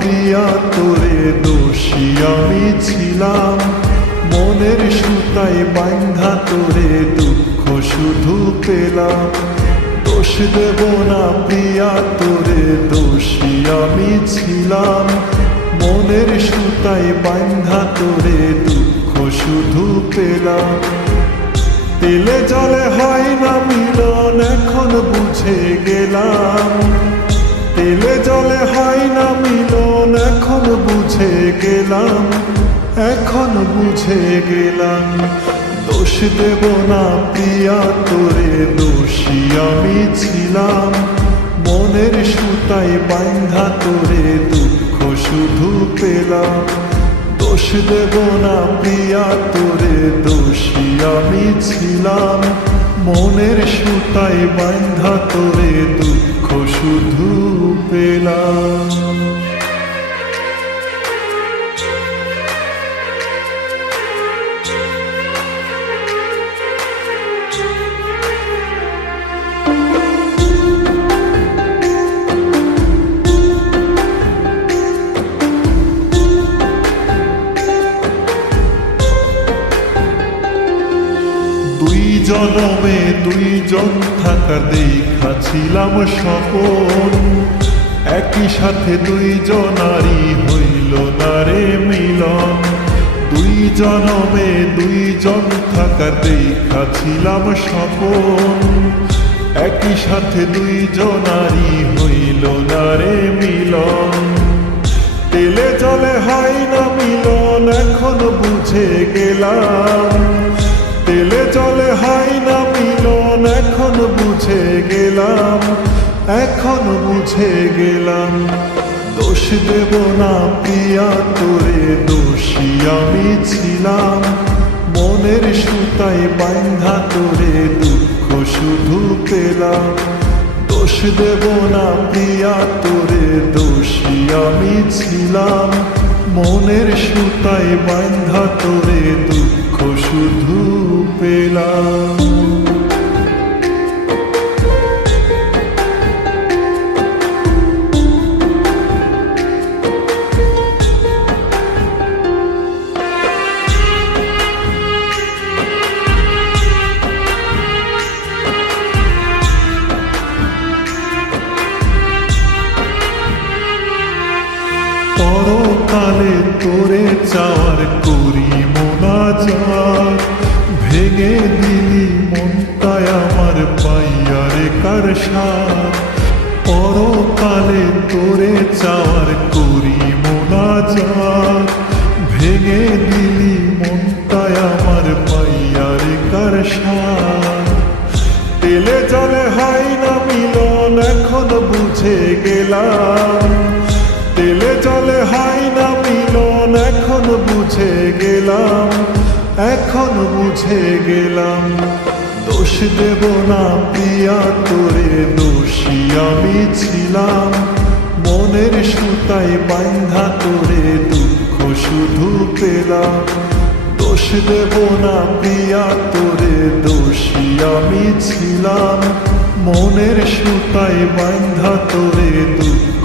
প্রিয়া তোরে দোষী আমি ছিলাম, মনের সুতায় বাঁধা তোরে দুঃখ শুধু পেলাম। দোষ দেব না প্রিয়া তোরে দোষী আমি ছিলাম, মনের সুতায় বাঁধা তোরে দুঃখ শুধু পেলাম। তেলে জলে হয় না মিলন এখন বুঝে গেলাম, তেলে জলে হয় না মিলন এখন বুঝে গেলাম, এখন বুঝে গেলাম। দোষ দেব না প্রিয়া তোরে দোষী আমি ছিলাম, মনের সুতায় বাঁধা তোরে দুঃখ শুধু পেলাম। দোষ দেব না প্রিয়া তোরে দোষী আমি ছিলাম, মনের সুতায় বাঁধা তোরে দুঃখ শুধু পেলাম। দুই জনমে দুইজন থাকার দেখা ছিলাম স্বপন, একই সাথে দুইজনারই হইল না রে মিলন। দুই জনমে দুইজন থাকার দেখা ছিলাম স্বপন, একই সাথে দুইজনারই হইল না রে মিলন। তেলে জলে হয় না মিলন এখন বুঝে গেলাম, তেলে জলে হয় না মিলন এখন বুঝে গেলাম, এখন বুঝে গেলাম। দোষ দেব না প্রিয়া তোরে দোষী আমি ছিলাম, মনের সুতায় বাঁধা তোরে দুঃখ শুধু পেলাম। দোষ দেব না প্রিয়া তোরে দোষী আমি ছিলাম, মনের সুতায় বাঁধা তোরে দুঃখ শুধু পেলাম। পরকালে তোরে চাওয়ার করি মোনাজাত, ভেঙে দিলি মনটায় আমার পাইয়ারে কার সাথ। পরকালে তোরে চাওয়ার করি মোনাজাত, ভেঙে দিলি মনটায় আমার পাইয়ারে কার সাথ। তেলে জলে হয় না মিলন এখন বুঝে গেলাম, তেলে জলে হয় না মিলন এখন বুঝে গেলাম, এখন বুঝে গেলাম। দোষ দেব না প্রিয়া তোরে দোষী আমি ছিলাম, মনের সুতায় বাঁধা তোরে দুঃখ শুধু পেলাম। দোষ দেব না প্রিয়া তোরে দোষী আমি ছিলাম, মনের সুতায় বাঁধা তোরে দুঃখ